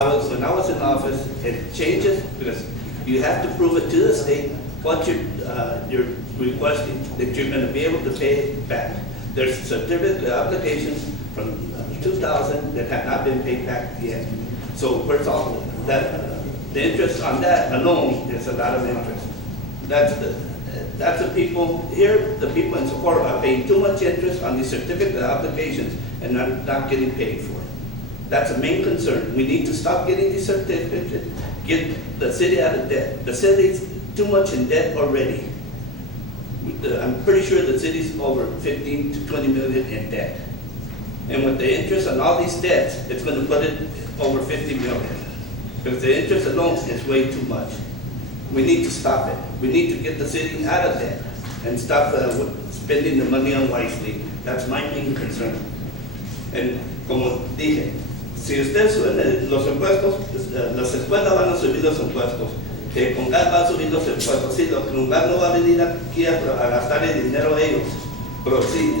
When I was in office, it changes because you have to prove it to the state what you're requesting, that you're going to be able to pay it back. There's certificate applications from 2000 that have not been paid back yet. So first of all, the interest on that alone is a lot of interest. That's the people here, the people in Socorro are paying too much interest on these certificate applications and not getting paid for it. That's a main concern. We need to stop getting these certificates, get the city out of debt. The city's too much in debt already. I'm pretty sure the city's over 15 to 20 million in debt. And with the interest on all these debts, it's going to put it over 50 million. Because the interest alone is way too much. We need to stop it. We need to get the city out of debt and stop spending the money unwisely. That's my main concern. And como dije, si ustedes suben los impuestos, las escuelas van a subir los impuestos, Congal va a subir los impuestos, sí, Congal no va a venir aquí a gastar el dinero ellos, pero sí,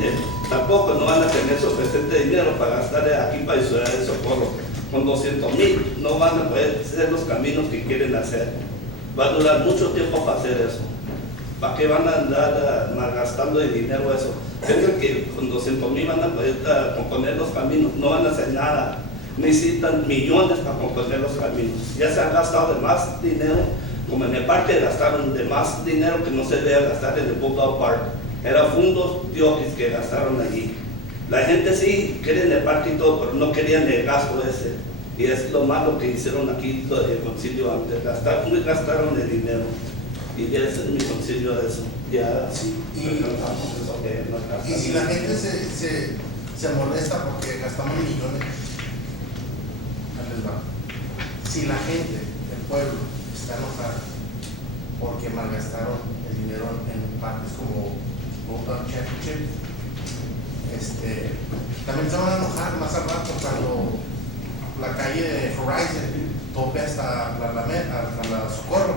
tampoco no van a tener suficiente dinero para gastar aquí para la ciudad de Socorro. Con 200,000 no van a poder hacer los caminos que quieren hacer. Va a durar mucho tiempo para hacer eso. ¿Para qué van a andar malgastando el dinero eso? Piensan que con 200,000 van a poder componer los caminos, no van a hacer nada. Necesitan millones para componer los caminos. Ya se han gastado de más dinero, como en el parque gastaron de más dinero que no se debe gastar en el Bulldog Park. Eran fondos diokis que gastaron allí. La gente sí quiere en el parque y todo, pero no querían el gasto ese. Y es lo malo que hicieron aquí el concilio antes. Gastaron el dinero. Y ya ese es mi concilio de eso. Ya sí. Y si la gente se molesta porque gastamos millones, si la gente, el pueblo, está enojada porque malgastaron el dinero en parques como Bulldog Championship, también se van a enojar más al rato cuando la calle de Horizon tope hasta la Alameda, hasta la Socorro,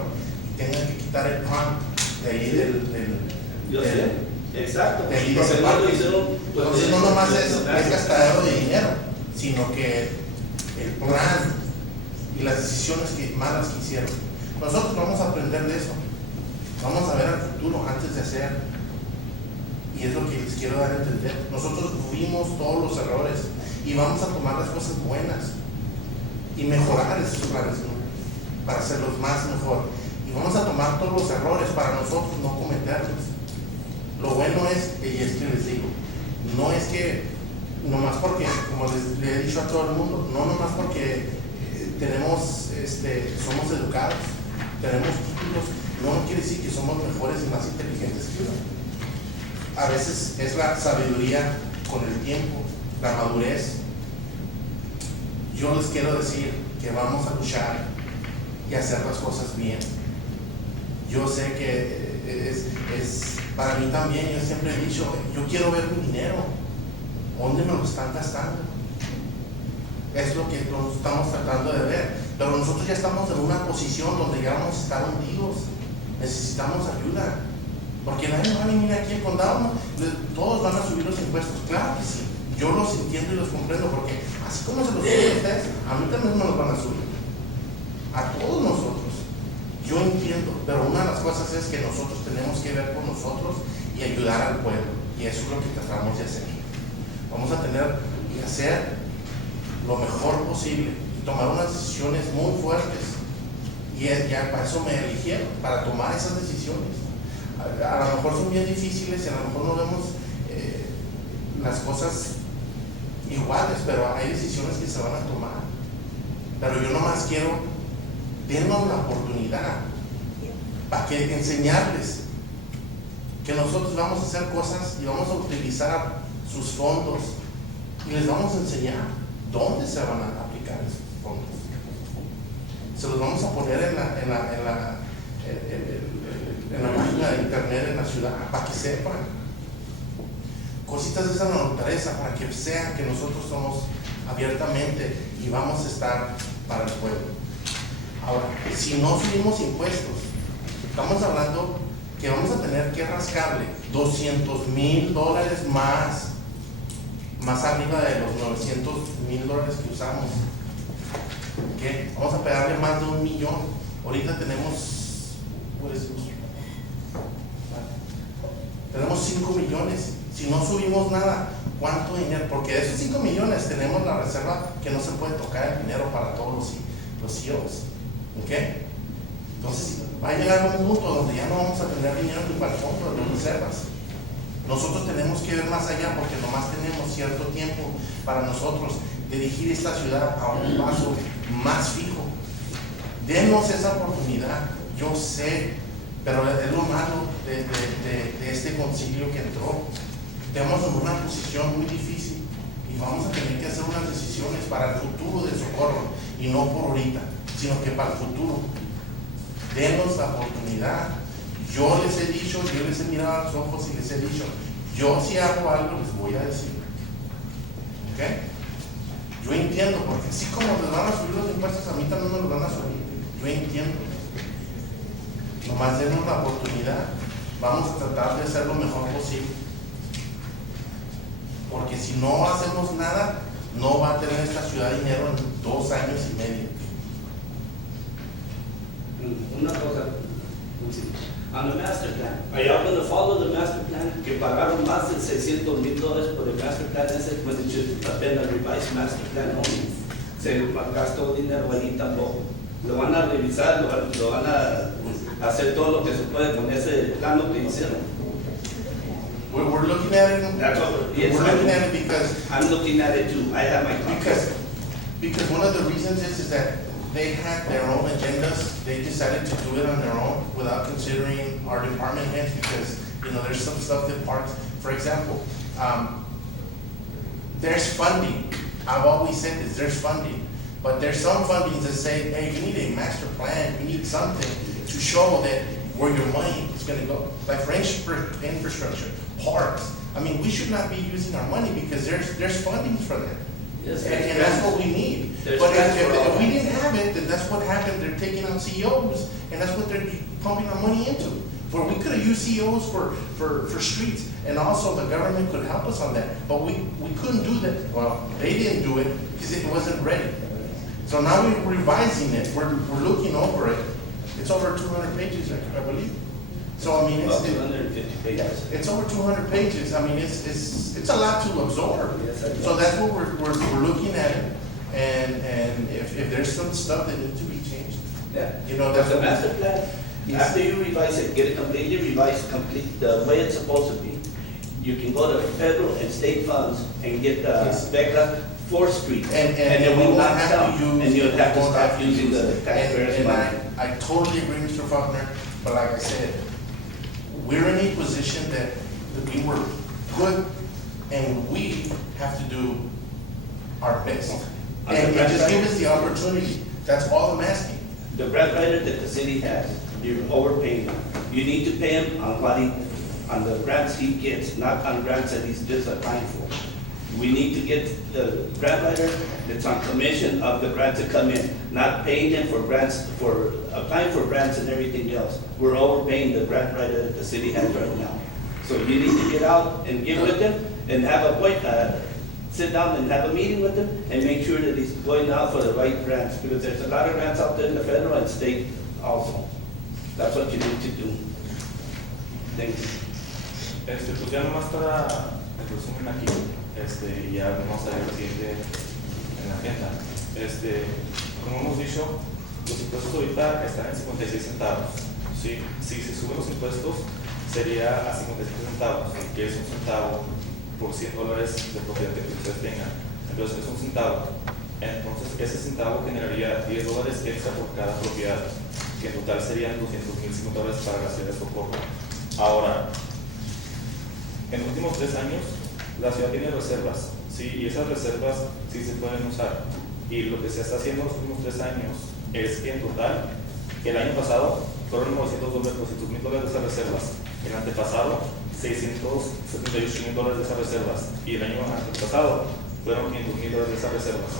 y tengan que quitar el pan de ahí exacto. De ahí de ese parque. Entonces no nomás es gastadero de dinero, sino que el plan y las decisiones malas que hicieron. Nosotros vamos a aprender de eso. Vamos a ver al futuro antes de hacer. Y es lo que les quiero dar a entender. Nosotros vimos todos los errores y vamos a tomar las cosas buenas y mejorar esos planes, ¿no? Para hacerlos más mejor. Y vamos a tomar todos los errores para nosotros no cometerlos. Lo bueno es, y es que les digo, no es que nomás porque, como le he dicho a todo el mundo, no nomás porque somos educados, tenemos títulos, no quiere decir que somos mejores y más inteligentes que uno. A veces es la sabiduría con el tiempo, la madurez. Yo les quiero decir que vamos a luchar y hacer las cosas bien. Yo sé que es para mí también, yo siempre he dicho, yo quiero ver mi dinero, ¿dónde me lo están gastando? Es lo que nos estamos tratando de ver, pero nosotros ya estamos en una posición donde ya vamos a estar hundidos, necesitamos ayuda, porque nadie va a venir aquí al condado, todos van a subir los impuestos, claro que sí, yo los entiendo y los comprendo, porque así como se los suben a ustedes, a mí también me los van a subir, a todos nosotros, yo entiendo, pero una de las cosas es que nosotros tenemos que ver por nosotros y ayudar al pueblo, y eso es lo que tratamos de hacer. Vamos a tener que hacer lo mejor posible y tomar unas decisiones muy fuertes, y ya para eso me eligieron, para tomar esas decisiones. A lo mejor son bien difíciles y a lo mejor no vemos las cosas iguales, pero hay decisiones que se van a tomar. Pero yo nomás quiero, denos la oportunidad para que enseñarles que nosotros vamos a hacer cosas y vamos a utilizar sus fondos y les vamos a enseñar dónde se van a aplicar esos fondos. Se los vamos a poner en la página de internet en la ciudad para que sepan cositas de esa naturaleza, para que sean que nosotros somos abiertamente y vamos a estar para el pueblo. Ahora, si no subimos impuestos, estamos hablando que vamos a tener que rascarle $200,000 más arriba de los $900,000 que usamos. ¿Qué? Vamos a pegarle más de 1 millón. Ahorita tenemos, pues, tenemos 5 millones. Si no subimos nada, ¿cuánto dinero? Porque de esos 5 millones tenemos la reserva que no se puede tocar el dinero para todos los CEOs. ¿Ok? Entonces, va a llegar un punto donde ya no vamos a tener dinero ni para el fondo de las reservas. Nosotros tenemos que ver más allá porque nomás tenemos cierto tiempo para nosotros dirigir esta ciudad a un paso más fijo. Denos esa oportunidad, yo sé, pero es lo malo de este concilio que entró. Estamos en una posición muy difícil y vamos a tener que hacer unas decisiones para el futuro de Socorro y no por ahorita, sino que para el futuro. Denos la oportunidad. Yo les he dicho, yo les he mirado a los ojos y les he dicho, yo si hago algo les voy a decir. ¿Ok? Yo entiendo, porque así como les van a subir los impuestos, a mí también me los van a subir. Yo entiendo. Nomás denos la oportunidad. Vamos a tratar de hacer lo mejor posible. Porque si no hacemos nada, no va a tener esta ciudad dinero en 2 años y medio. Una cosa, on the master plan, are y'all going to follow the master plan? Que pagaron más de $600,000 por el master plan ese, when it should have been a revised master plan only. Se gastó dinero ahí tampoco. Lo van a revisar, lo van a hacer todo lo que se puede con ese plano que hicieron. We're looking at it. That's what, yes, We're looking at it because I'm looking at it too. I have my because one of the reasons is that they had their own agendas. They decided to do it on their own without considering our department heads because there's some stuff that parks. For example, there's funding. I've always said this. There's funding, but there's some fundings that say, hey, you need a master plan. You need something to show that where your money is going to go. Like for infrastructure, parks. I mean, we should not be using our money because there's funding for that. Yes, And that's what we need. There's But transfer if of- we didn't have it, then that's what happened. They're taking out CEOs, and that's what they're pumping our money into. Where we could have used CEOs for streets, and also the government could help us on that. But we couldn't do that. Well, they didn't do it because it wasn't ready. So now we're revising it. We're looking over it. It's over 200 pages, I believe. So I mean, About 250 pages. it's over 200 pages. I mean, it's a lot to absorb. Yes, I know. So that's what we're looking at it, and if there's some stuff that needs to be changed, Yeah. that's The what master plan, after you revise it, get it completely revised, complete the way it's supposed to be. You can go to federal and state funds and get Yes. Becca 4th Street. And it we will won't not have count. to use. And you'll have to we won't stop have to using use the it. taxpayers' And money. I totally agree, Mr. Faulkner, but like I said, we're in a position that we were put, and we have to do our best. And just give us the opportunity. That's all I'm asking. The grant writer that the city has, you're overpaying him. You need to pay him on on the grants he gets, not on grants that he's just applying for. We need to get the grant writer that's on commission of the grants that come in, not paying him for grants, for applying for grants and everything else. We're overpaying the grant writer that the city has right now. So you need to get out and get with him and have sit down and have a meeting with him and make sure that he's going out for the right grants, because there's a lot of grants out there in the federal and state also. That's what you need to do. Thank you. Pues ya nomás para el resumen aquí, y ya vamos a ver el siguiente en la agenda. Como hemos dicho, los impuestos ahorita están en 56 centavos. ¿Sí? Si se suben los impuestos, sería a 55 centavos, que es un centavo por $100 de propiedad que ustedes tengan. Entonces es un centavo. Entonces ese centavo generaría $10 extra por cada propiedad, que en total serían $200,005 para la ciudad de Socorro. Ahora, en los últimos 3 años, la ciudad tiene reservas, ¿sí? Y esas reservas sí se pueden usar. Y lo que se está haciendo en los últimos 3 años es que en total, el año pasado fueron $900,000 de esas reservas. El antepasado, $678,000 de esas reservas. Y el año antepasado fueron $500,000 de esas reservas.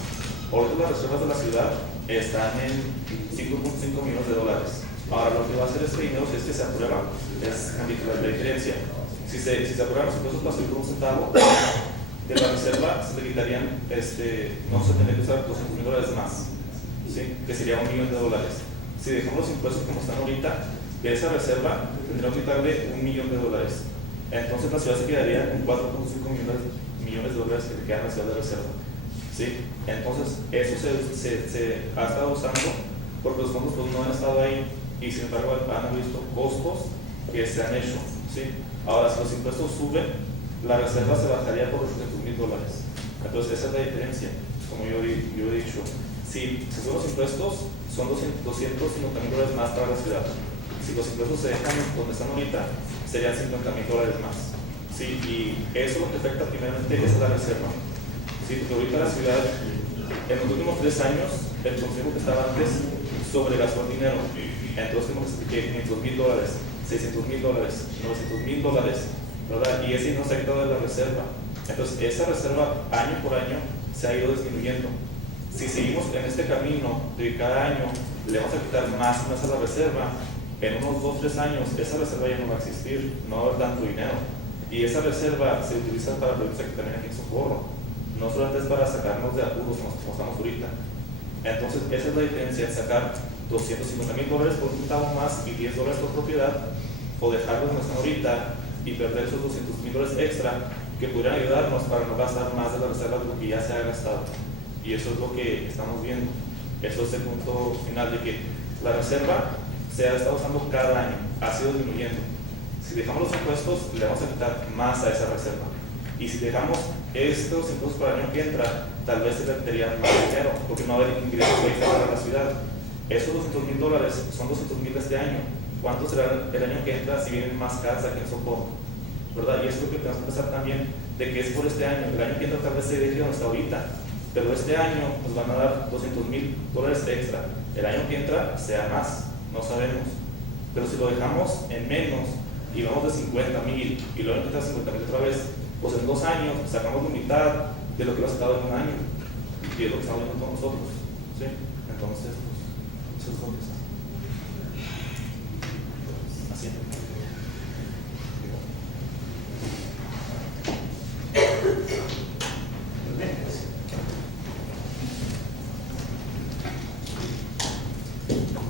Ahorita las reservas de la ciudad están en $5.5 millones. Ahora, lo que va a hacer este dinero, si es que se aprueba, es la diferencia. Si se aprueban los impuestos para subir un centavo de la reserva, se le quitarían, no se tendría que usar $200,000 más. ¿sí? Que sería $1 millón. Si dejamos los impuestos como están ahorita, de esa reserva tendríamos que quitarle $1 millón. Entonces la ciudad se quedaría con $4.5 millones que le quedan a la ciudad de reserva, ¿sí? Entonces eso se ha estado usando porque los fondos pues, no han estado ahí y sin embargo han visto costos que se han hecho, ¿sí? Ahora si los impuestos suben, la reserva se bajaría por $800,000. Entonces esa es la diferencia, como yo he dicho. Si se suben los impuestos, son $250,000 más para la ciudad. Si los impuestos se dejan donde están ahorita, serían $50,000 más. Sí, y eso lo que afecta primeramente es la reserva. Sí, porque ahorita la ciudad, en los últimos 3 años, el consumo que estaba antes sobregastó el dinero. Entonces tenemos que $500,000, $600,000, $900,000, ¿verdad? Y ese no se ha quitado de la reserva. Entonces esa reserva año por año se ha ido disminuyendo. Si seguimos en este camino de cada año le vamos a quitar más y más a la reserva, en unos 2 o 3 años esa reserva ya no va a existir, no va a haber tanto dinero. Y esa reserva se utiliza para proyectos que también aquí en Socorro. No solamente es para sacarnos de apuros como estamos ahorita. Entonces esa es la diferencia en sacar $250,000 por un centavo más y $10 por propiedad, o dejarlos donde están ahorita y perder esos $200,000 extra que pudieran ayudarnos para no gastar más de la reserva de lo que ya se ha gastado. Y eso es lo que estamos viendo. Eso es el punto final de que la reserva se ha estado usando cada año, ha sido disminuyendo. Si dejamos los impuestos, le vamos a quitar más a esa reserva. Y si dejamos estos impuestos para el año que entra, tal vez se perdería más dinero, porque no va a haber ingresos extra para la ciudad. Esos $200,000 son $200,000 este año. ¿Cuánto será el año que entra si vienen más casas aquí en Socorro? ¿Verdad? Y eso es lo que tenemos que pensar también, de que es por este año. El año que entra tal vez se deje donde está ahorita, pero este año nos van a dar $200,000 extra. El año que entra sea más, no sabemos. Pero si lo dejamos en menos y vamos de $50,000 y luego entra $50,000 otra vez, pues en 2 años sacamos la mitad de lo que lo ha sacado en un año, y es lo que estamos viendo todos nosotros, ¿sí? Entonces, pues, eso es lo que está. Así.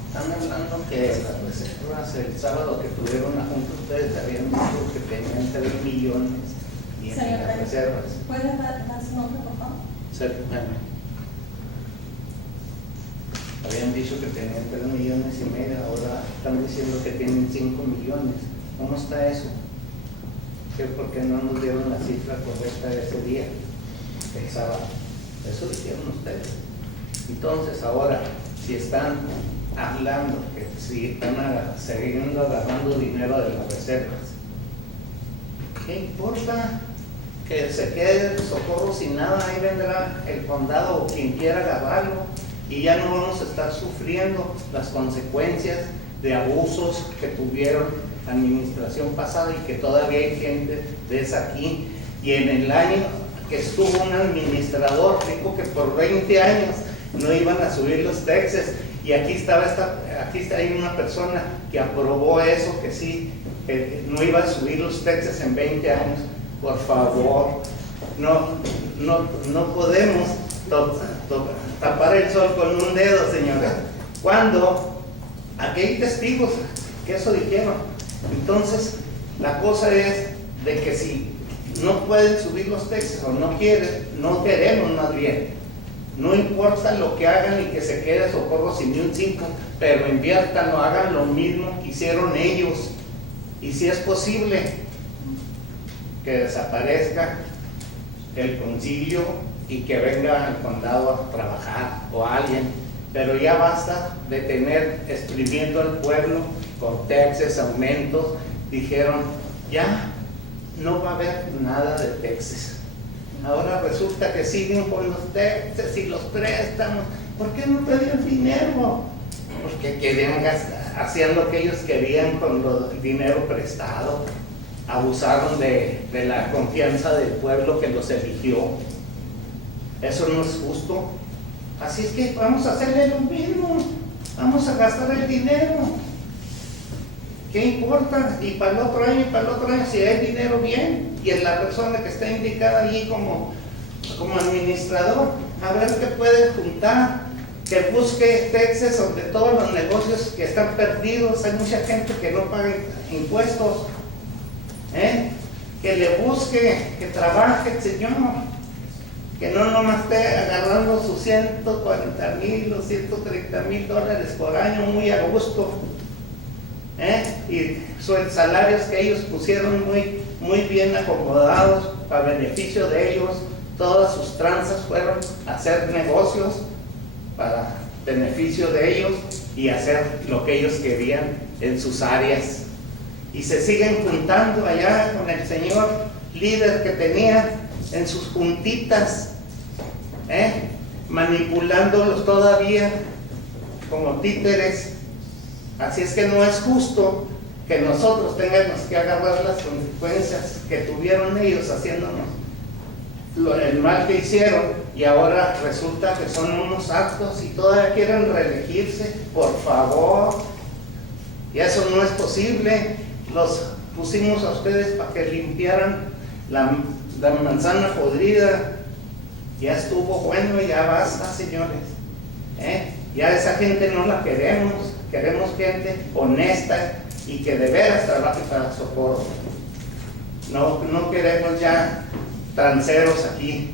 Están hablando que las reservas el sábado que tuvieron la junta, ustedes habían dicho que tenían 3 millones y en Señor, las reservas. ¿puede dar su nombre, por favor? Sergio Jaime. Habían dicho que tenían 3,5 millones, ahora están diciendo que tienen 5 millones. ¿Cómo está eso? ¿Por qué no nos dieron la cifra correcta de ese día, el sábado? Eso dijeron ustedes. Entonces, ahora, si están hablando que si están siguiendo agarrando dinero de las reservas, ¿qué importa? Que se quede Socorro sin nada, ahí vendrá el condado o quien quiera agarrarlo y ya no vamos a estar sufriendo las consecuencias de abusos que tuvieron la administración pasada y que todavía hay gente de esa aquí. Y en el año que estuvo un administrador dijo que por 20 años no iban a subir los taxes, y aquí está hay una persona que aprobó eso, que sí, que no iba a subir los taxes en 20 años. Por favor, no podemos tapar el sol con un dedo, señora. Cuando aquí hay testigos que eso dijeron. Entonces, la cosa es de que si no pueden subir los taxes o no quieren, no queremos más bien. No importa lo que hagan y que se quede Socorro sin ni un 5, pero inviertan o hagan lo mismo que hicieron ellos. Y si es posible, que desaparezca el concilio y que venga al condado a trabajar o alguien, pero ya basta de tener exprimiendo al pueblo con taxes, aumentos. Dijeron, ya no va a haber nada de taxes. Ahora resulta que siguen con los taxes y los préstamos. ¿Por qué no pedían dinero? Porque querían hacían lo que ellos querían con el dinero prestado. Abusaron de la confianza del pueblo que los eligió. Eso no es justo. Así es que vamos a hacerle lo mismo. Vamos a gastar el dinero. ¿Qué importa? Y para el otro año, si hay dinero, bien. Y es la persona que está indicada allí como administrador, a ver qué puede juntar. que busque Texas, donde todos los negocios que están perdidos, hay mucha gente que no paga impuestos, que le busque, que trabaje el Señor, que no nomás esté agarrando sus 140,000 o 130,000 dólares por año muy a gusto, y sus salarios que ellos pusieron muy bien acomodados para beneficio de ellos. Todas sus tranzas fueron hacer negocios para beneficio de ellos y hacer lo que ellos querían en sus áreas. Y se siguen juntando allá con el señor líder que tenía en sus juntitas, manipulándolos todavía como títeres. Así es que no es justo que nosotros tengamos que agarrar las consecuencias que tuvieron ellos haciéndonos el mal que hicieron, y ahora resulta que son unos actos y todavía quieren reelegirse. Por favor, y eso no es posible. Los pusimos a ustedes para que limpiaran la manzana podrida. Ya estuvo bueno, ya basta, señores. Ya esa gente no la queremos. Queremos gente honesta y que de veras trabaje para Socorro. No queremos ya transeros aquí,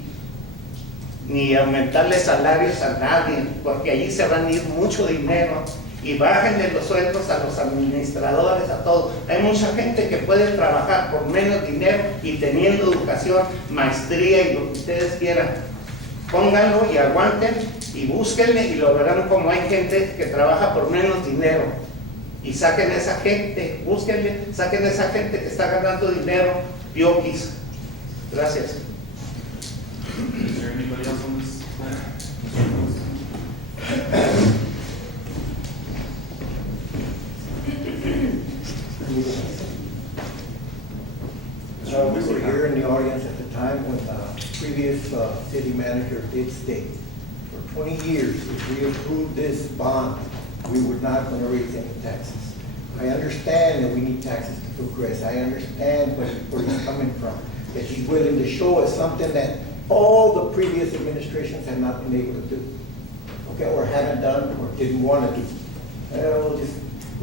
ni aumentarle salarios a nadie, porque allí se van a ir mucho dinero. Y bájenle los sueldos a los administradores, a todos. Hay mucha gente que puede trabajar por menos dinero y teniendo educación, maestría y lo que ustedes quieran. Pónganlo y aguanten y búsquenle, y lo verán como hay gente que trabaja por menos dinero. Y saquen a esa gente, búsquenle, saquen a esa gente que está ganando dinero, pioquis. Gracias. Is there anybody else on this plan? We were here in the audience at the time when the previous city manager did state, for 20 years, if we approved this bond, we were not going to raise any taxes. I understand that we need taxes to progress. I understand where he's coming from, that he's willing to show us something that all the previous administrations have not been able to do, okay, or haven't done, or didn't want to do.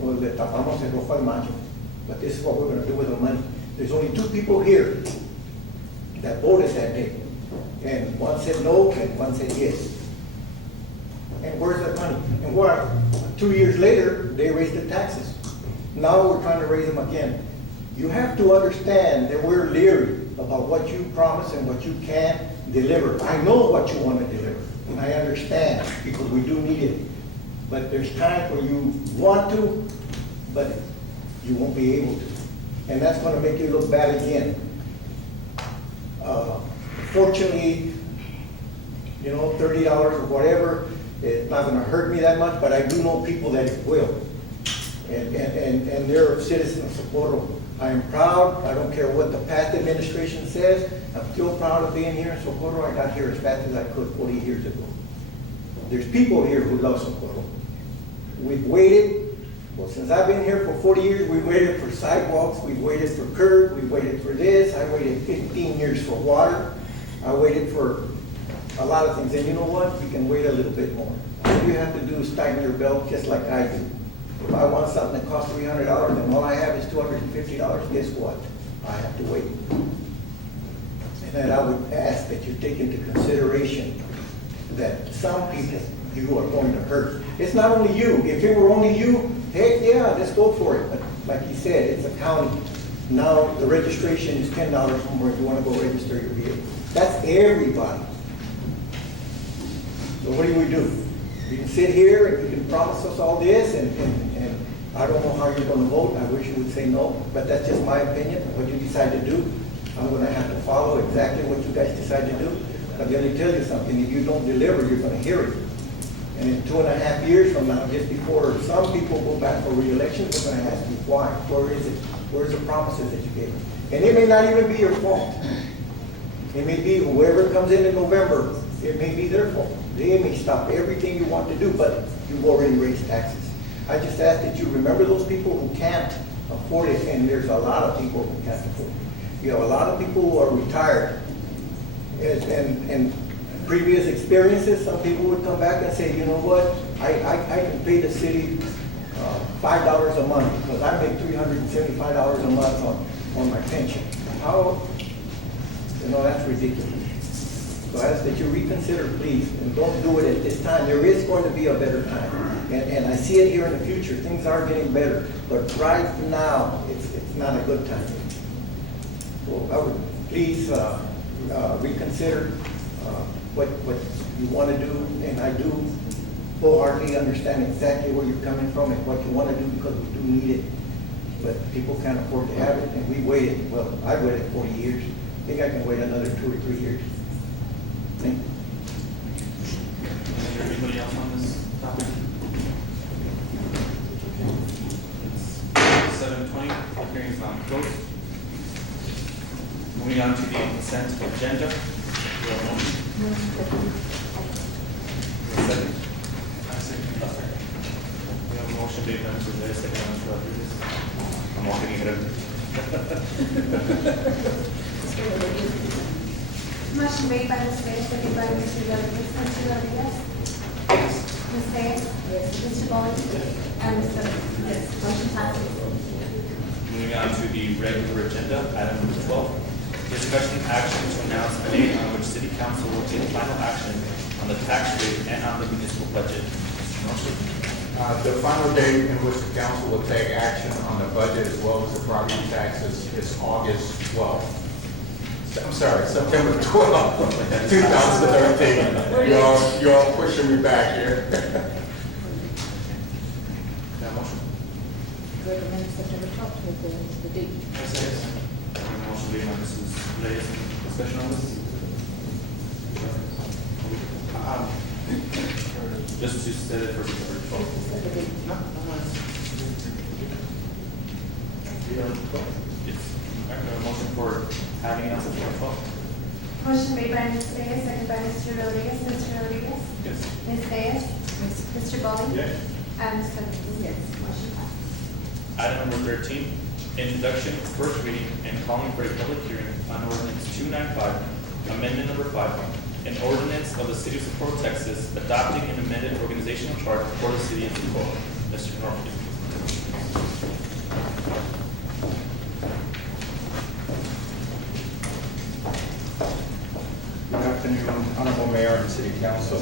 Le tapamos el ojo al macho, but this is what we're going to do with the money. There's only 2 people here that voted that day, and one said no and one said yes. And where's that money? And what? 2 years later, they raised the taxes. Now we're trying to raise them again. You have to understand that we're leery about what you promise and what you can't deliver. I know what you want to deliver, and I understand, because we do need it. But there's times where you want to, but you won't be able to. And that's going to make you look bad again. Fortunately, $30 or whatever, it's not going to hurt me that much, but I do know people that it will. And they're citizens of Socorro. I am proud. I don't care what the past administration says. I'm still proud of being here in Socorro. I got here as fast as I could 40 years ago. There's people here who love Socorro. We've waited. Well, since I've been here for 40 years, we waited for sidewalks, we waited for curbs, we waited for this. I waited 15 years for water. I waited for a lot of things. And you know what? You can wait a little bit more. All you have to do is tighten your belt just like I do. If I want something that costs $300 and all I have is $250, guess what? I have to wait. And then I would ask that you take into consideration that some people you are going to hurt. It's not only you. If it were only you, heck yeah, let's go for it. But like you said, it's a county. Now the registration is $10 more if you want to go register your vehicle. That's everybody. So what do? You can sit here and you can promise us all this, and I don't know how you're going to vote. I wish you would say no, but that's just my opinion. What you decide to do, I'm going to have to follow exactly what you guys decide to do. I'm going to tell you something. If you don't deliver, you're going to hear it. And in 2.5 years from now, just before some people go back for re-election, we're going to ask you why. Where is it? Where's the promises that you gave? And it may not even be your fault. It may be whoever comes in November, it may be their fault. They may stop everything you want to do, but you've already raised taxes. I just ask that you remember those people who can't afford it, and there's a lot of people who can't afford it. You have a lot of people who are retired, and previous experiences, some people would come back and say, you know what, I can pay the city $5 a month because I make $375 a month on my pension. How, that's ridiculous. So I ask that you reconsider, please, and don't do it at this time. There is going to be a better time. And I see it here in the future. Things are getting better. But right now, it's not a good time. So I would please reconsider what you want to do. And I do wholeheartedly understand exactly where you're coming from and what you want to do because we do need it. But people can't afford to have it. And we waited. Well, I waited 40 years. I think I can wait another 2 or 3 years. Thank you. Is there anybody else on this topic? It's 7:20, the hearing is now closed. Moving on to the consent agenda. We have a motion. Second. Second. We have a motion made by Mr. Reyes, second by Mr. Rodriguez. I'm walking in here. Motion made by Ms. Reyes, second by Mr. Rodriguez. Mr. Rodriguez? Ms. Reyes? Yes. Mr. Bowling? And Mr. Yes. Motion passes. Moving on to the regular agenda, item number 12. Discussion action to announce a date on which City Council will take final action on the tax rate and on the municipal budget. Mr. Norton? The final date in which the council will take action on the budget as well as the property taxes is August 12th. I'm sorry, September 12th, 2013. You're all pushing me back here. Motion? Recommend September 12th with the date. Motion made by Mrs. Reyes. Discussion on this? Just to set it for September 12th. No. Yes. I have a motion for having it on September 12th. Motion made by Ms. Reyes, second by Mr. Rodriguez. Mr. Rodriguez? Yes. Ms. Reyes? Yes. Mr. Bowling? Yes. And Mr. Rodriguez? Yes. Motion passes. Item number 13, introduction, first reading, and calling for a public hearing on ordinance 295, amendment number 5, an ordinance of the City of Socorro, Texas, adopting an amended organizational chart for the City of Socorro. Mr. Norton. Good afternoon, Honorable Mayor and City Council.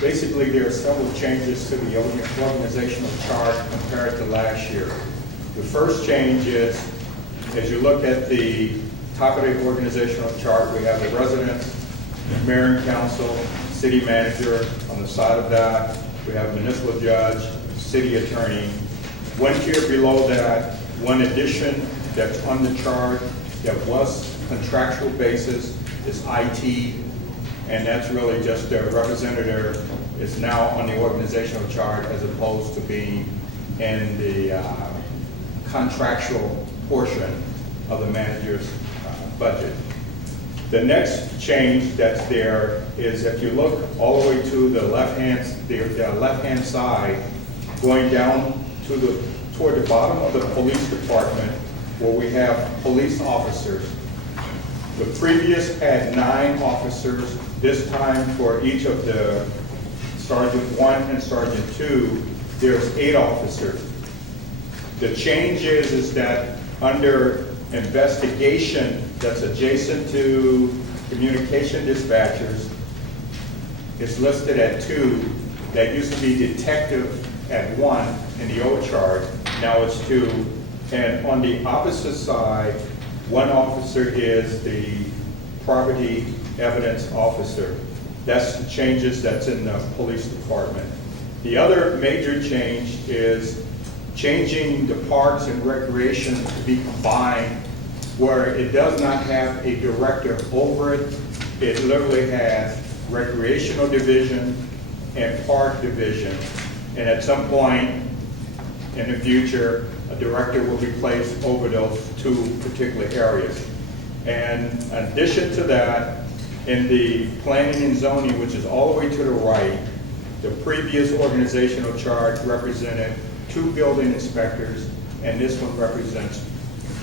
Basically, there are several changes to the organizational chart compared to last year. The first change is, as you look at the top of the organizational chart, we have the residents, mayor and council, city manager. On the side of that, we have municipal judge, city attorney. One tier below that, one addition that's on the chart that was contractual basis is IT, and that's really just a representative is now on the organizational chart as opposed to being in the contractual portion of the manager's budget. The next change that's there is if you look all the way to the left-hand side, going down to toward the bottom of the police department where we have police officers. The previous had 9 officers. This time for each of the Sergeant 1 and Sergeant 2, there's 8 officers. The change is that under investigation that's adjacent to communication dispatchers, it's listed at 2. That used to be detective at 1 in the old chart, now it's 2. And on the opposite side, 1 officer is the property evidence officer. That's the changes that's in the police department. The other major change is changing the parks and recreation to be combined, where it does not have a director over it. It literally has recreational division and park division. And at some point in the future, a director will be placed over those 2 particular areas. And in addition to that, in the planning and zoning, which is all the way to the right, the previous organizational chart represented 2 building inspectors, and this one represents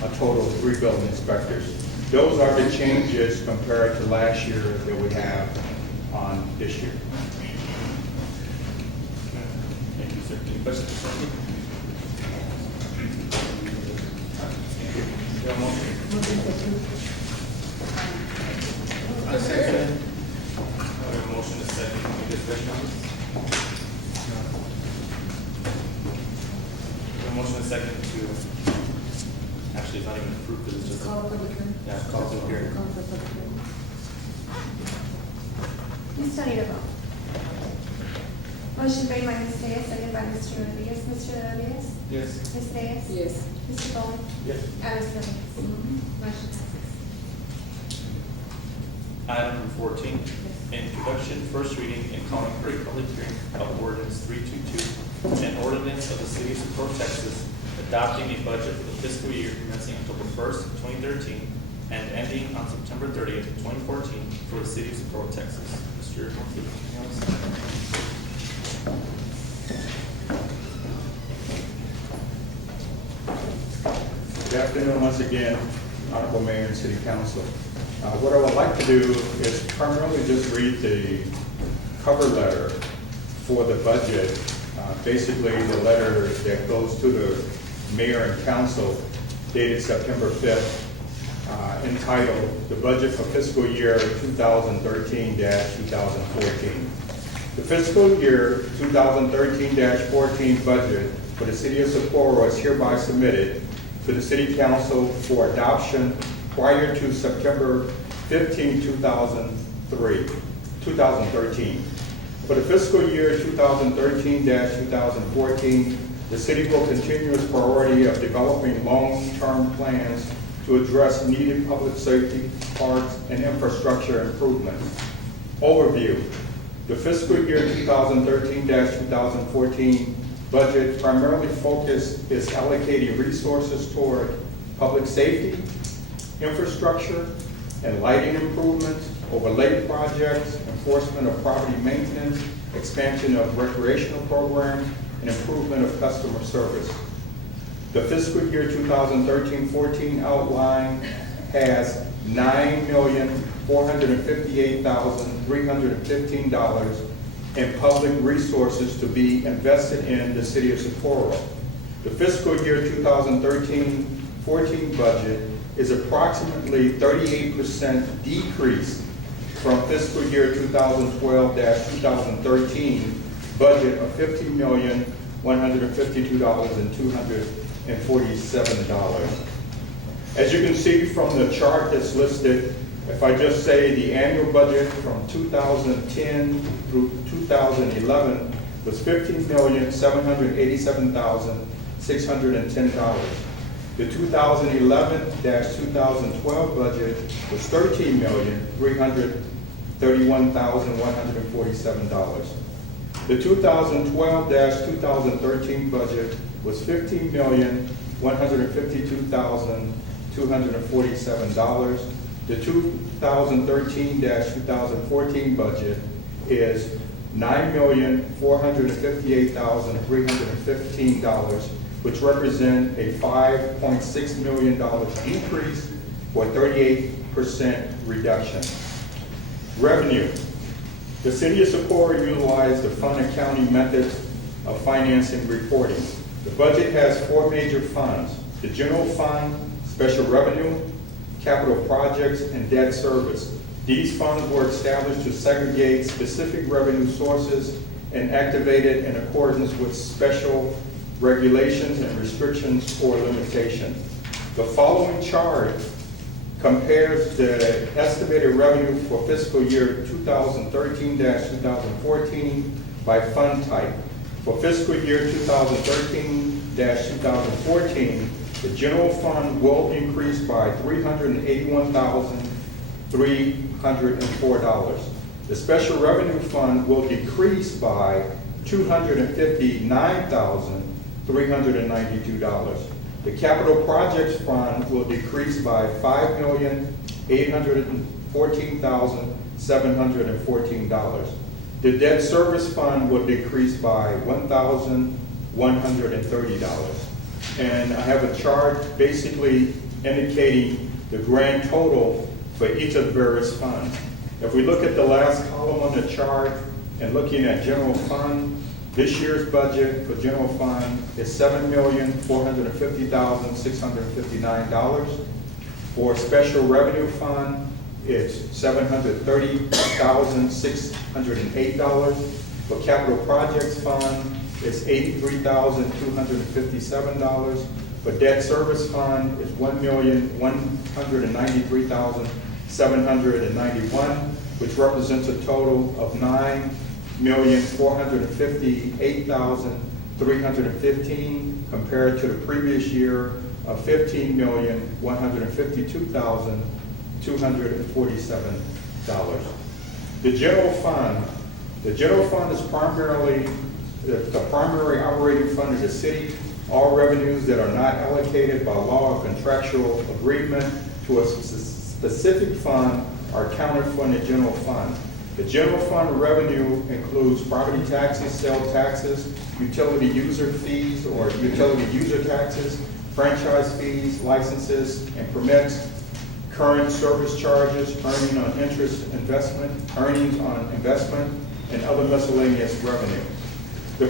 a total of 3 building inspectors. Those are the changes compared to last year that we have on this year. Thank you, sir. Any questions? Thank you. You have a motion? I second. We have a motion to second. Any discussion on this? We have a motion to second to, actually, it's not even approved because it's just. Call for public hearing. Yeah, call to hearing. Call for public hearing. You still need a vote. Motion made by Ms. Reyes, second by Mr. Rodriguez. Mr. Rodriguez? Yes. Ms. Reyes? Yes. Mr. Bowman? Yes. And Ms. Rodriguez? Motion passes. Item number 14, introduction, first reading, and calling for a public hearing of ordinance 322, an ordinance of the city of Socorro, Texas, adopting a budget for the fiscal year commencing October 1st, 2013, and ending on September 30th, 2014, for the city of Socorro, Texas. Mr. Murphy, anything else? Good afternoon once again, Honorable Mayor and City Council. What I would like to do is primarily just read the cover letter for the budget. Basically, the letter that goes to the mayor and council dated September 5th, entitled "The Budget for Fiscal Year 2013-2014." The fiscal year 2013-14 budget for the city of Socorro is hereby submitted to the city council for adoption prior to September 15, 2013. For the fiscal year 2013-2014, the city will continue its priority of developing long-term plans to address needed public safety, parks, and infrastructure improvements. Overview. The fiscal year 2013-2014 budget primarily focus is allocating resources toward public safety, infrastructure, and lighting improvements, overlay projects, enforcement of property maintenance, expansion of recreational programs, and improvement of customer service. The fiscal year 2013-14 outline has $9,458,315 in public resources to be invested in the city of Socorro. The fiscal year 2013-14 budget is approximately 38% decrease from fiscal year 2012-2013 budget of $50,152,247. As you can see from the chart that's listed, if I just say the annual budget from 2010 through 2011 was $15,787,610. The 2011-2012 budget was $13,331,147. The 2012-2013 budget was $15,152,247. The 2013-2014 budget is $9,458,315, which represent a $5.6 million decrease or 38% reduction. Revenue. The city of Socorro utilized the fund accounting methods of financing reporting. The budget has four major funds: the general fund, special revenue, capital projects, and debt service. These funds were established to segregate specific revenue sources and activated in accordance with special regulations and restrictions or limitations. The following chart compares the estimated revenue for fiscal year 2013-2014 by fund type. For fiscal year 2013-2014, the general fund will increase by $381,304. The special revenue fund will decrease by $259,392. The capital projects fund will decrease by $5,814,714. The debt service fund will decrease by $1,130. And I have a chart basically indicating the grand total for each of the various funds. If we look at the last column on the chart and looking at general fund, this year's budget for general fund is $7,450,659. For special revenue fund, it's $730,608. For capital projects fund, it's $83,257. For debt service fund, it's $1,193,791, which represents a total of $9,458,315 compared to the previous year of $15,152,247. The general fund is primarily, the primary operating fund is the city. All revenues that are not allocated by law or contractual agreement to a specific fund are accounted for in the general fund. The general fund revenue includes property taxes, sales taxes, utility user fees or utility user taxes, franchise fees, licenses and permits, current service charges, earnings on investment, and other miscellaneous revenue. The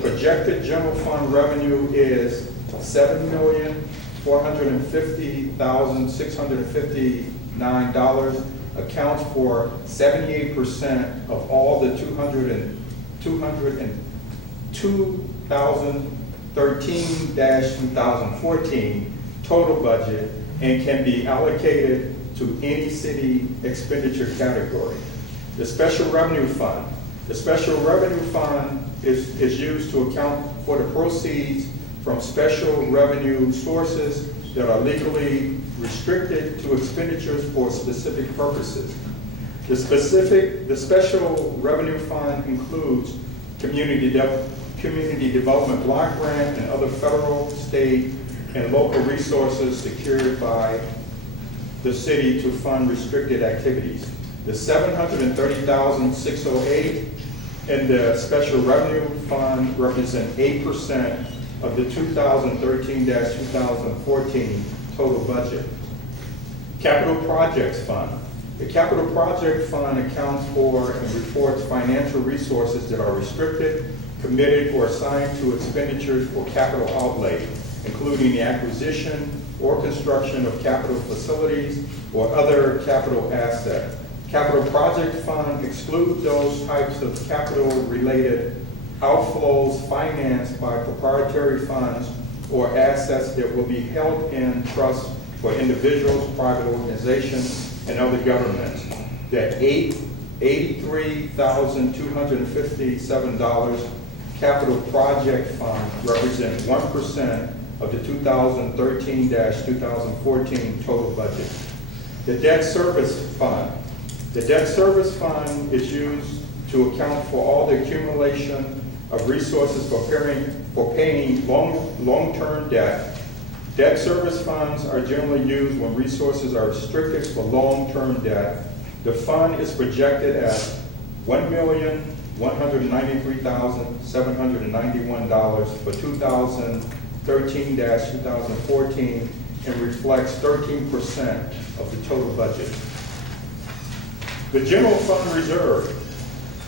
projected general fund revenue is $7,450,659, accounts for 78% of all the 2013-2014 total budget and can be allocated to any city expenditure category. The special revenue fund. The special revenue fund is used to account for the proceeds from special revenue sources that are legally restricted to expenditures for specific purposes. The special revenue fund includes community development block grant and other federal, state, and local resources secured by the city to fund restricted activities. The $730,608 in the special revenue fund represent 8% of the 2013-2014 total budget. Capital Projects Fund. The Capital Project Fund accounts for and reports financial resources that are restricted, committed, or assigned to expenditures for capital outlay, including the acquisition or construction of capital facilities or other capital assets. Capital Project Fund excludes those types of capital-related outflows financed by proprietary funds or assets that will be held in trust for individuals, private organizations, and other governments. That $83,257 Capital Project Fund represents 1% of the 2013-2014 total budget. The Debt Service Fund. The debt service fund is used to account for all the accumulation of resources for paying long-term debt. Debt service funds are generally used when resources are restricted for long-term debt. The fund is projected at $1,193,791 for 2013-2014 and reflects 13% of the total budget. The General Fund Reserve.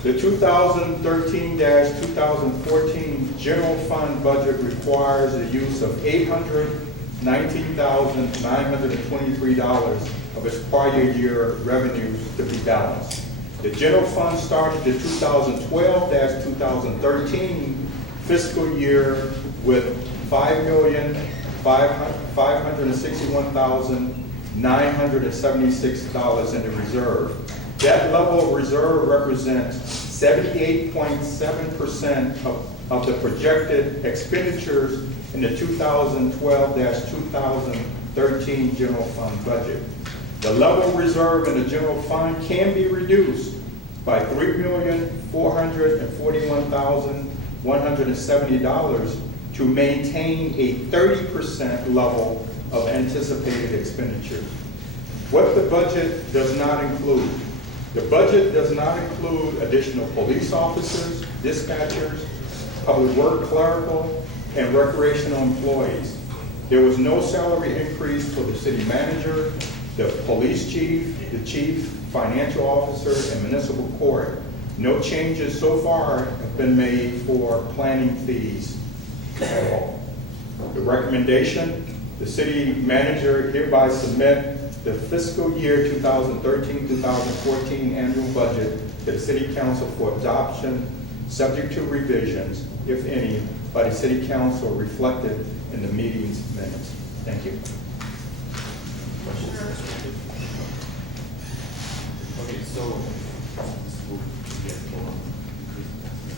The 2013-2014 General Fund budget requires the use of $819,923 of its prior year revenues to be balanced. The General Fund started the 2012-2013 fiscal year with $5,561,976 in the reserve. That level of reserve represents 78.7% of the projected expenditures in the 2012-2013 general fund budget. The level of reserve in the general fund can be reduced by $3,441,170 to maintain a 30% level of anticipated expenditures. What the budget does not include. The budget does not include additional police officers, dispatchers, public work clerical, and recreational employees. There was no salary increase for the city manager, the police chief, the chief financial officer, and municipal court. No changes so far have been made for planning fees at all. The recommendation, the city manager hereby submit the fiscal year 2013-2014 annual budget to the city council for adoption, subject to revisions, if any, by the city council reflected in the meeting's minutes. Thank you. Okay, so, this will get for increasing taxes.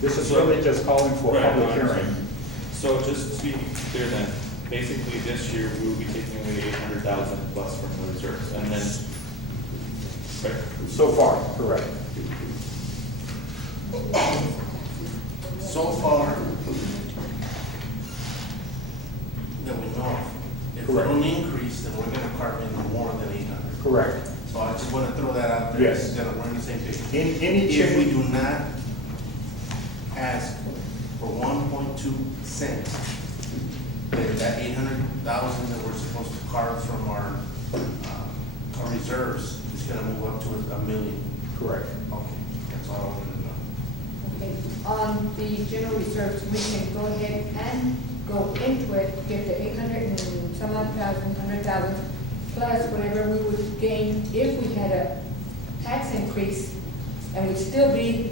This is really just calling for a Right, public I hearing. understand. So just to be clear then, basically this year we will be taking away 800,000 plus from the reserves, and then, right? So far, correct. So far, that we know of. If we Correct. don't increase, then we're gonna carve in more than 800. Correct. So I just wanna throw that out there. Yes. That we're on the same page. Any If we change, do not ask for 1.2 cents, then that 800,000 that we're supposed to carve from our reserves is gonna move up to $1 million. correct. Okay, that's all I wanted to know. Okay, on the general reserves, we can go ahead and go into it, get the 800 and some odd thousand, 100,000, plus whatever we would gain if we had a tax increase, and we'd still be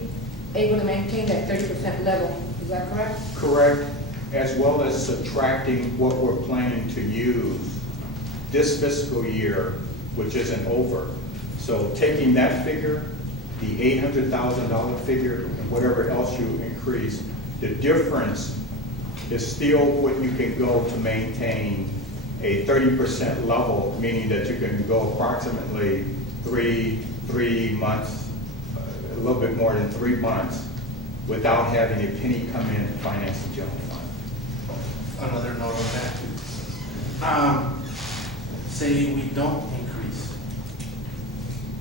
able to maintain that 30% level. Is that correct? Correct, as well as subtracting what we're planning to use this fiscal year, which isn't over. So taking that figure, the $800,000 figure, and whatever else you increase, the difference is still what you can go to maintain a 30% level, meaning that you can go approximately three months, a little bit more than 3 months, without having a penny come in to finance the general fund. Another note on that. Say we don't increase,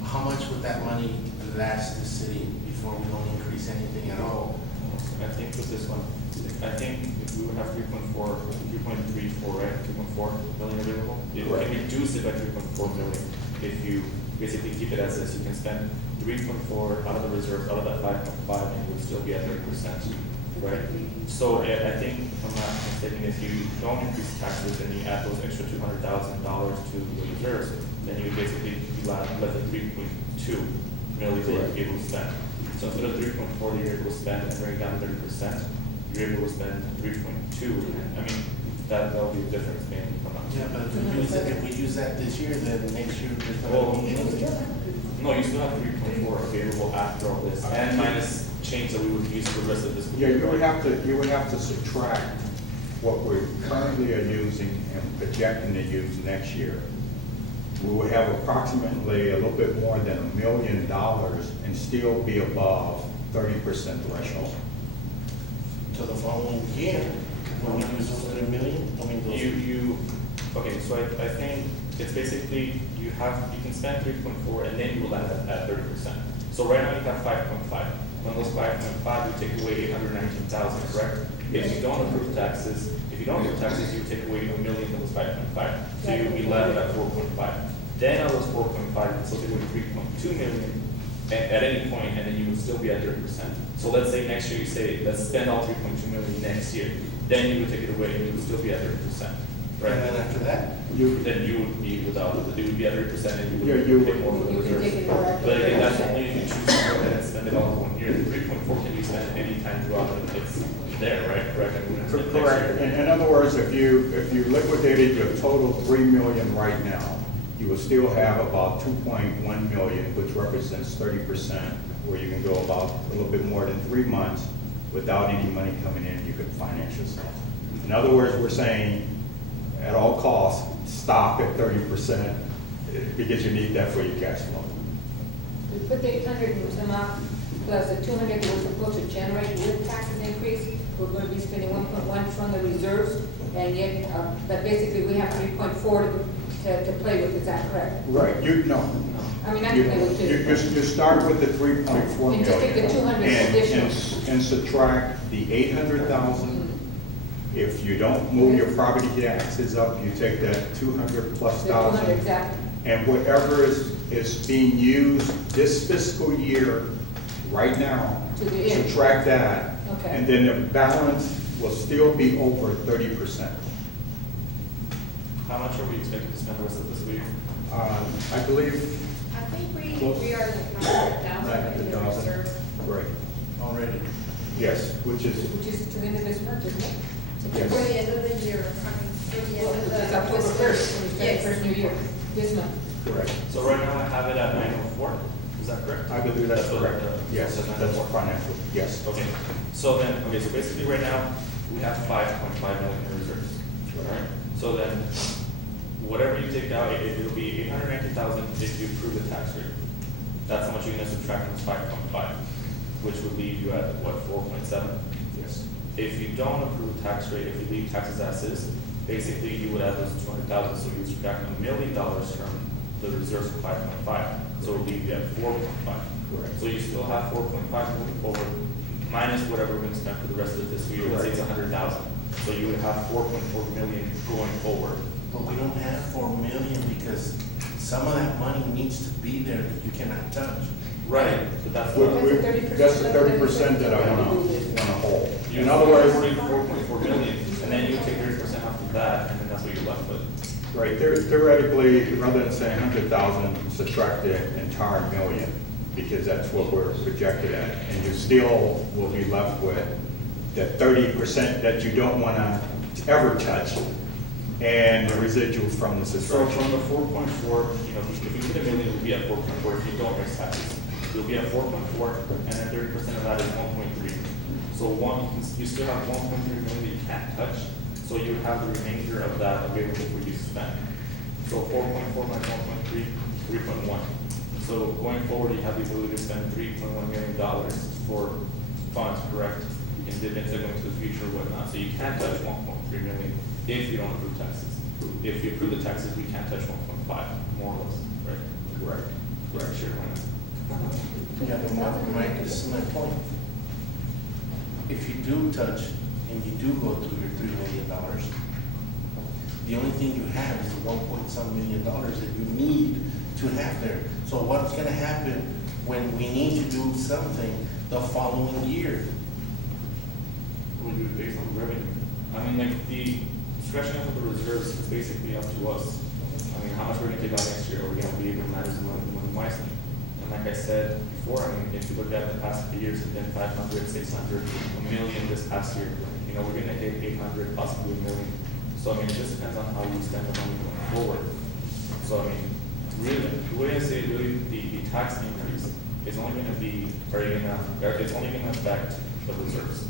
how much would that money last the city before we don't increase anything at all? I think with this one, I think if we would have 3.34, right, 2.4 million available, you Correct. can reduce it by 3.4 million. If you basically keep it as is, you can spend 3.4 out of the reserves, out of that 5.5, and you would still be at 30%, right? So I think, if I'm not mistaken, if you don't increase taxes and you add those extra $200,000 to the reserves, then you basically be left with 3.2 million that you're able to spend. So instead of 3.4 that you're able to spend and bring it down 30%, you're able to spend 3.2. I mean, that'll be the difference, maybe, if I'm not Yeah, mistaken. but if we use that this year, then next year there's not Well, gonna be anything. No, you still have 3.4 available after all this, and minus change that we would use for the rest of this. Yeah, you would have to subtract what we currently are using and projecting to use next year. We would have approximately a little bit more than $1 million and still be above 30% threshold. So the following year, when we use those 3 million, I mean, those. Okay, so I think it's basically, you can spend 3.4 and then you will land at 30%. So right now you have 5.5. When those 5.5, you take away 819,000, correct? If you don't approve taxes, you take away $1 million that was 5.5. So you'll be left at 4.5. Then out of those 4.5, you still take away 3.2 million at any point, and then you would still be at 30%. So let's say next year you say, let's spend all 3.2 million next year. Then you would take it away and you would still be at 30%. Right? And then after that, Then you would be without, you would be at 30% and Yeah, you you would pay would- more for the You can take reserves. it more after But again, that's 30%. only if you choose to go ahead and spend it all in 1 year. The 3.4 can be spent any time throughout it. It's there, right? Correct? And we can spend it next Correct. year. In other words, if you liquidated your total $3 million right now, you will still have about 2.1 million, which represents 30%, where you can go about a little bit more than 3 months without any money coming in, you could finance yourself. In other words, we're saying, at all costs, stop at 30%, because you need that for your cash flow. We put the 800 and some odd, plus the 200 that we're supposed to generate with taxes increase, we're going to be spending 1.1 from the reserves, and yet, that basically we have 3.4 to to play with, is that correct? Right, no. I mean, I You, can play with two. you start with the 3.4 And just take the 200 additional. and subtract the 800,000. If you don't move your property taxes up, you take that 200 plus The 200, thousand. exactly. And whatever is being used this fiscal year, right now, To the end. subtract that. Okay. And then the balance will still be over 30%. How much are we expecting to spend the rest of this week? I believe, I think Close. we are like 900,000 in the 900,000. reserve. right, Already. yes, which is, Which is to the end of this month, isn't it? yes. For the end of the year, I mean, for the end of the. It's October first, when we start the Yes. first new year, this month. Correct. So right now I have it at 904, is that correct? I believe that's what correct. the- Yes, says that's 904. financial, yes. Okay, so then, okay, so basically right now, we have 5.5 million in reserves, alright? So then, whatever you take out, it'll be 890,000 if you approve the tax rate. That's how much you're gonna subtract from 5.5, which would leave you at, what, 4.7? Yes. If you don't approve the tax rate, if you leave taxes as is, basically you would add those 200,000, so you would subtract $1 million from the reserves of 5.5, so it would leave you at 4.5. Correct. So you still have 4.5 moving forward, minus whatever we're gonna spend for the rest of the fiscal year, let's say it's 100,000. So you would have 4.4 million going forward. But we don't have 4 million because some of that money needs to be there that you cannot touch. Right. But that's We- not. we- That's the 30% that I wanna hold. In other words, 4.4 million, and then you take 30% off of that, and then that's what you're left with. right, theoretically, rather than saying 100,000, subtract the entire million, because that's what we're projected at, and you still will be left with that 30% that you don't wanna ever touch, and the residual from the So subtraction. from the 4.4, you know, if you put a million, you'll be at 4.4 if you don't raise taxes. You'll be at 4.4, and then 30% of that is 1.3. So you still have 1.3 million that you can't touch, so you have the remainder of that available for you to spend. So 4.4 minus 1.3, 3.1. So going forward, you have the ability to spend $3.1 million for funds, correct? You can dip into going to the future or whatnot, so you can't touch 1.3 million if you don't approve taxes. If you approve the taxes, we can't touch 1.5, more or less, right? Correct. Correct, sure, why not? Yeah, but Mike, this is my point. If you do touch and you do go through your $3 million, the only thing you have is the 1 million dollars that you need to have there. So what's gonna happen when we need to do something the following year? We do it based on revenue. I mean, like, the discretion of the reserves is basically up to us. I mean, how much we're gonna take out next year, are we gonna be able to manage the money wisely? And like I said before, I mean, if you look at the past 3 years, it's been 500, 600, a million this past year. You know, we're gonna hit 800, possibly a million. So, I mean, it just depends on how you spend the money going forward. So, I mean, really, the way I say it, really, the tax increase is only gonna be, it's only gonna affect the reserves.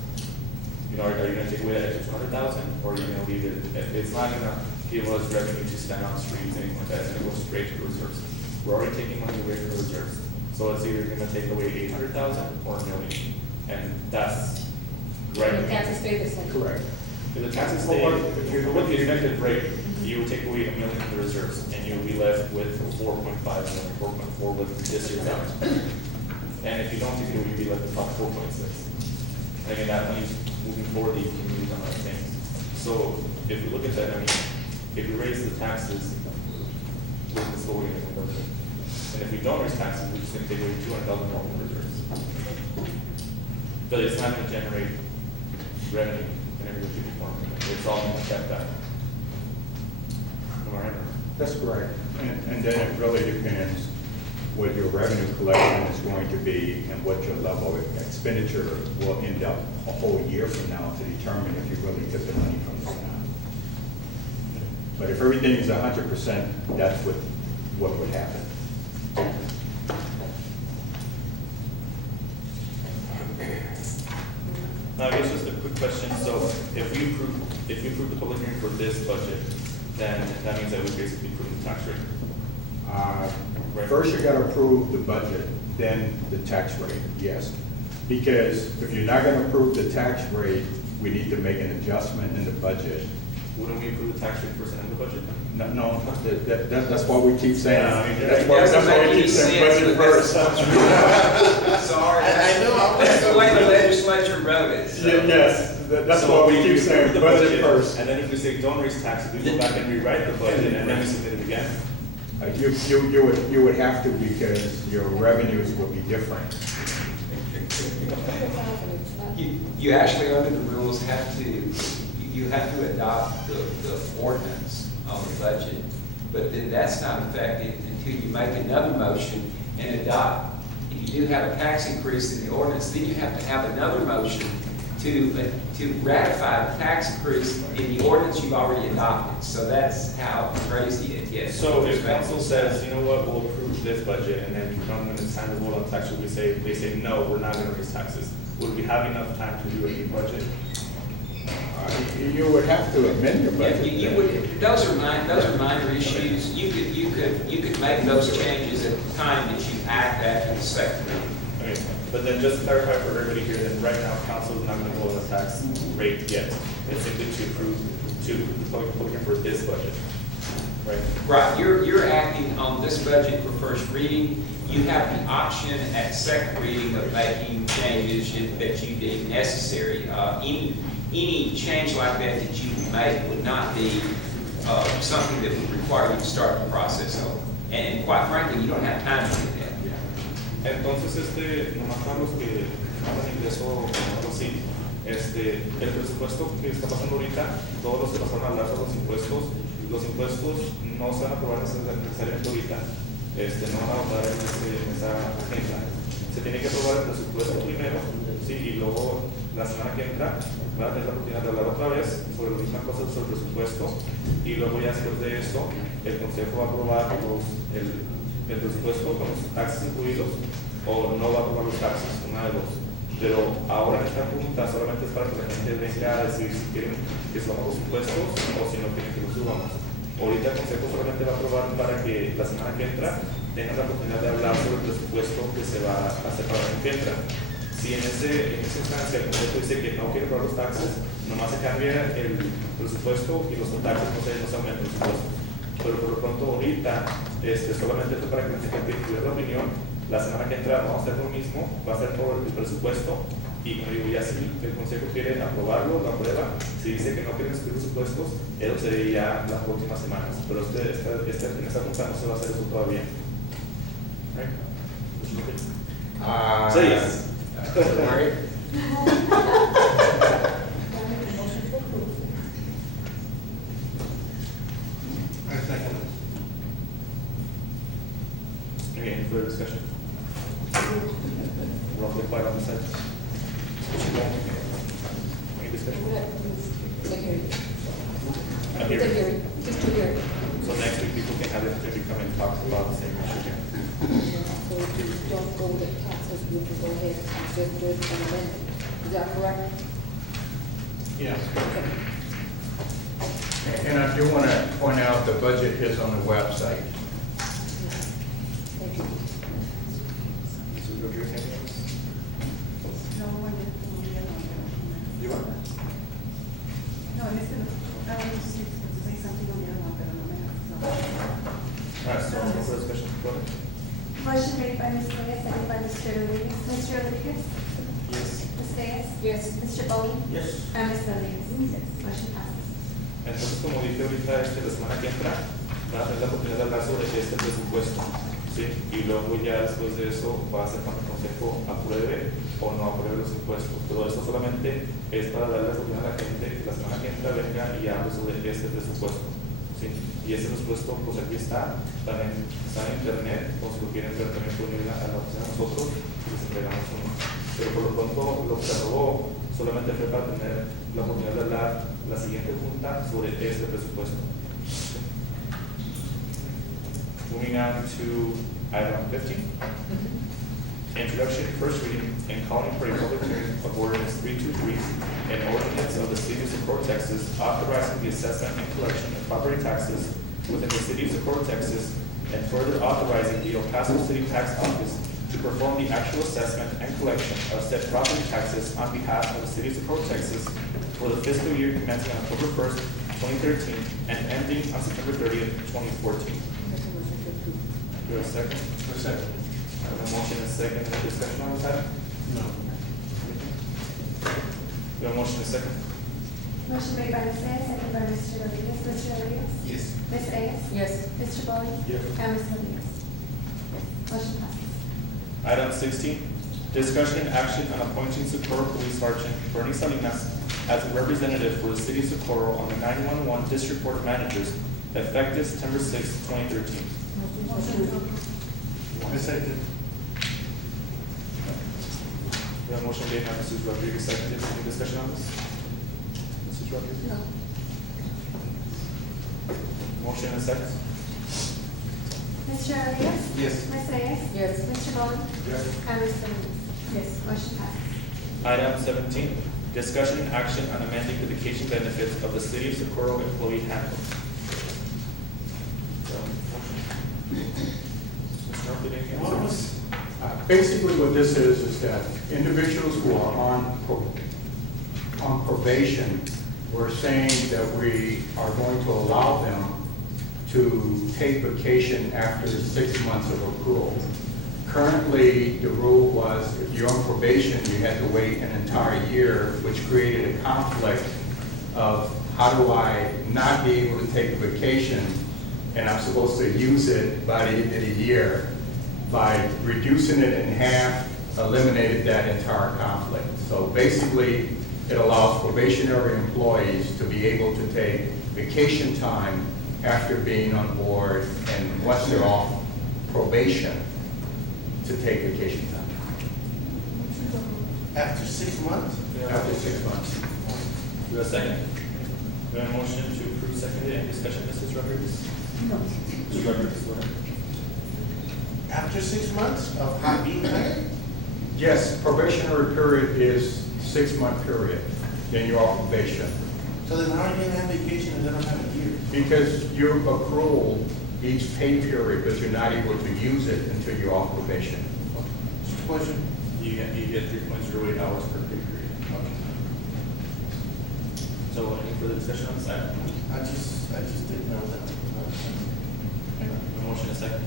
You know, are you gonna take away that extra 200,000, or are you gonna leave it? It's not gonna give us revenue to spend on streets, anything like that. It's gonna go straight to the reserves. We're already taking money away from the reserves, so it's either gonna take away 800,000 or a million, and that's right. The taxes stay the same. Correct. If the taxes stay, if you look at the effective rate, you would take away a million from the reserves, and you'll be left with 4.5 million, 4.4 with this year's balance. And if you don't take it away, you'll be left with about 4.6. And again, that money's moving forward, you can use on other things. So if we look at that, I mean, if we raise the taxes, this is what we're gonna go to. And if we don't raise taxes, we're just gonna take away 200,000 more from reserves. But it's not gonna generate revenue in every way, shape, or form. It's all gonna affect that. Am I right? That's correct. And then it really depends what your revenue collection is going to be and what your level of expenditure will end up a whole year from now to determine if you really took the money from the town. But if everything is 100%, that's what would happen. Now, I guess just a quick question, so if you approve the public hearing for this budget, then that means that we basically approve the tax rate. Right. First, you gotta approve the budget, then the tax rate, yes. Because if you're not gonna approve the tax rate, we need to make an adjustment in the budget wouldn't we approve the tax rate first and then the budget? No, that's what we keep saying. Yeah, I mean, That's why we keep saying budget first. Sorry. I know. That's the way the legislature wrote it. So. Yes, that's So what we keep approve saying, the budget first. And then if we say don't raise taxes, we go back and rewrite the budget and then we submit it again. You would have to because your revenues will be different. You actually, under the rules, have to adopt the ordinance on the budget, but then that's not effective until you make another motion and adopt. If you do have a tax increase in the ordinance, then you have to have another motion to ratify the tax increase in the ordinance you've already adopted. So that's how crazy it gets. So if council says, you know what, we'll approve this budget, and then you come when it's time to vote on taxes, they say, no, we're not gonna raise taxes. Would we have enough time to do a new budget? You would have to amend your Yeah, budget. you would, those are minor issues. You could make those changes at the time that you act after the second reading. Okay, but then just to clarify for everybody here, then right now, council is not gonna vote on the tax rate yet. It's simply to approve, to the public hearing for this budget, right? Right, you're acting on this budget for first reading. You have the option at second reading of making changes that you deem necessary. Any change like that you make would not be something that would require you to start the process over. And quite frankly, you don't have time to do that. Entonces, nomás para los que hablan inglés o algo así, el presupuesto que está pasando ahorita, todos los que pasaron a hablar sobre los impuestos no se van a aprobar necesariamente ahorita, no van a votar en esa agenda. Se tiene que aprobar el presupuesto primero, sí, y luego la semana que entra van a tener la oportunidad de hablar otra vez sobre las mismas cosas sobre el presupuesto, y luego ya después de eso, el Consejo va a aprobar el presupuesto con los taxes incluidos, o no va a aprobar los taxes, una de dos. Pero ahora en esta pregunta solamente es para que la gente venga a decir si quieren que subamos los impuestos o si no quieren que los subamos. Ahorita el Consejo solamente va a aprobar para que la semana que entra tengan la oportunidad de hablar sobre el presupuesto que se va a hacer para el año que entra. Si en esa instancia el Consejo dice que no quiere aprobar los taxes, nomás se cambia el presupuesto y los taxes no se aumentan los impuestos. Pero por lo pronto ahorita solamente esto para que la gente tenga la opinión. La semana que entra vamos a hacer lo mismo, va a ser por el presupuesto y como digo, ya si el Consejo quiere aprobarlo, lo aprueba. Si dice que no quieren subir presupuestos, eso sería las próximas semanas. Pero en esta junta no se va a hacer eso todavía. Right? Sí. Okay, any further discussion? Roughly quiet on the side. Any discussion? The hearing. A The hearing. hearing, just to hear. So next week people can have the opportunity to come and talk about the same issue here. So if you don't go with the taxes, we can go ahead and just do it and amend it. Is that correct? Yes. Okay. And I do want to point out the budget is on the website. Thank you. So go here, anything else? You want? Alright, so no further discussion, go ahead. Motion made by Ms. Reyes, seconded by Mr. Rodriguez. Mr. Rodriguez? Yes. Ms. Reyes? Yes. Mr. Bowie? Yes. And Ms. Rodriguez? Motion passes. Entonces, como dije ahorita, la semana que entra, van a tener la oportunidad de hablar sobre este presupuesto, ¿sí? Y luego ya después de eso va a ser cuando el Consejo apruebe o no apruebe los impuestos. Todo esto solamente es para darle la oportunidad a la gente que la semana que entra venga y hable sobre este presupuesto, ¿sí? Y este presupuesto, pues aquí está, también está en internet, o si lo quieren ver también pueden ir a la oficina de nosotros y les entregamos uno. Pero por lo pronto, lo que se aprobó solamente fue para tener la oportunidad de hablar la siguiente junta sobre este presupuesto. Moving on to item 15. Introduction, first reading, and calling for a public hearing of ordinance 323, an ordinance of the city of Socorro, Texas, authorizing the assessment and collection of property taxes within the city of Socorro, Texas, and further authorizing the El Paso City Tax Office to perform the actual assessment and collection of said property taxes on behalf of the city of Socorro, Texas, for the fiscal year commencing on October 1st, 2013, and ending on September 30th, 2014. Do you have a second? A second. I have a motion and a second. Any discussion on this item? No. Do you have a motion and a second? Motion made by Ms. Reyes, second by Mr. Rodriguez. Mr. Rodriguez? Yes. Ms. Reyes? Yes. Mr. Bowling? Yes. And Ms. Rodriguez? Motion passes. Item 16, discussion and action on appointing Socorro Police Sergeant Bernie Salinas as a representative for the city of Socorro on the 911 District Board of Managers effective September 6, 2013. A second. We have a motion made by Mrs. Rodriguez, seconded. Any discussion on this? Mrs. Rodriguez? No. Motion and a second. Mr. Rodriguez? Yes. Ms. Reyes? Yes. Mr. Bowling? Yes. And Ms. Rodriguez? Yes. Motion passes. Item 17, discussion and action on amending the vacation benefits of the city of Socorro employee handbook. So, motion. Mr. Murphy, anything What else? was, Basically, what this is that individuals who are on probation, we're saying that we are going to allow them to take vacation after 6 months of accrual. Currently, the rule was if you're on probation, you had to wait an entire year, which created a conflict of how do I not be able to take a vacation and I'm supposed to use it by the end of the year. By reducing it in half, eliminated that entire conflict. So basically, it allows probationary employees to be able to take vacation time after being on board, and once they're off probation, to take vacation time after 6 months? after 6 months. Do you have a second? Do you have a motion to approve, seconded? Any discussion, Mrs. Rodriguez? No. Mrs. Rodriguez, go ahead. After 6 months of being hired? Yes, probationary period is 6 month period, then you're off probation. So then how are you gonna have vacation and they don't have a year? Because your accrual each pay period, but you're not able to use it until you're off probation. Question? You get 3.08 hours per pay period. So any further discussion on this item? I just didn't know that. A motion and a second.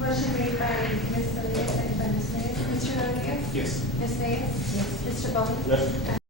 Motion made by Ms. Rodriguez, second by Ms. Reyes. Mr. Rodriguez? Yes. Ms. Reyes? Yes. Mr. Bowling? Yes.